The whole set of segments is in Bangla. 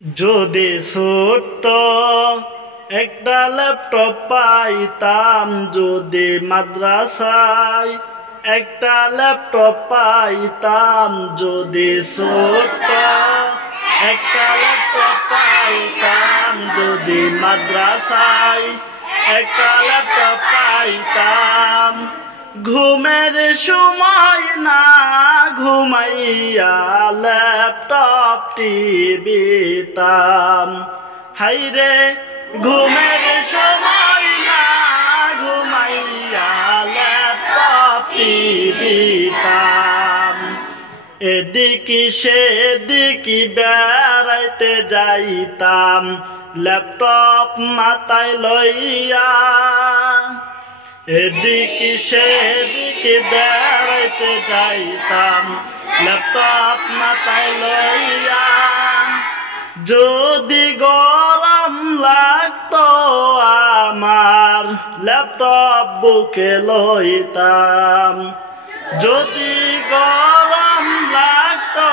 যদি ছোট্ট একটা ল্যাপটপ পাইতাম, যদি মাদ্রাসায় একটা ল্যাপটপ পাইতাম, যদি ছোট্ট একটা ল্যাপটপ পাইতাম, যদি মাদ্রাসায় একটা ল্যাপটপ পাইতাম, ঘুমের সময় না ঘুমাইয়া ল্যাপটপ টিপিতাম। হাইরে ঘুমের সময় না ঘুমাইয়া ল্যাপটপ টিপিতাম। এদিকে সেদিকে বেড়াইতে যাইতাম ল্যাপটপ মাথায় লইয়া, এদিকে সেদিকে বেড়াইতে যাইতাম ল্যাপটপ মাথায় লইয়া। যদি গরম লাগতো আমার ল্যাপটপ বুকে লইতাম, যদি গরম লাগতো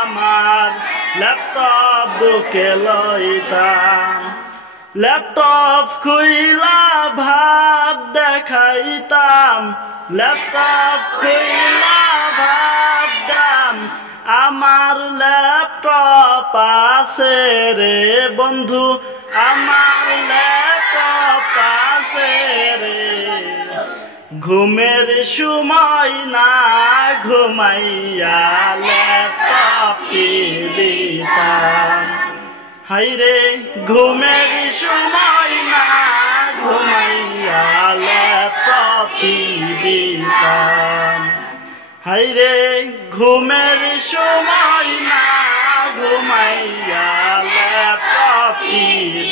আমার ল্যাপটপ বুকে লইতাম। ল্যাপটপ খুইলা ভাব দেখাইতাম, ল্যাপটপ খুইলা ভাব দাম, আমার ল্যাপটপ আছে রে বন্ধু, আমার ল্যাপটপ আছে রে। ঘুমের সময় না ঘুমাইয়া ল্যাপটপ টিপিতাম। হাইরে ঘুমের সময় না ঘুমাইয়া ল্যাপটপ টিপিতাম। হাইরে ঘুমের সময় না ঘুমাইয়া ল্যাপটপ টিপিতাম।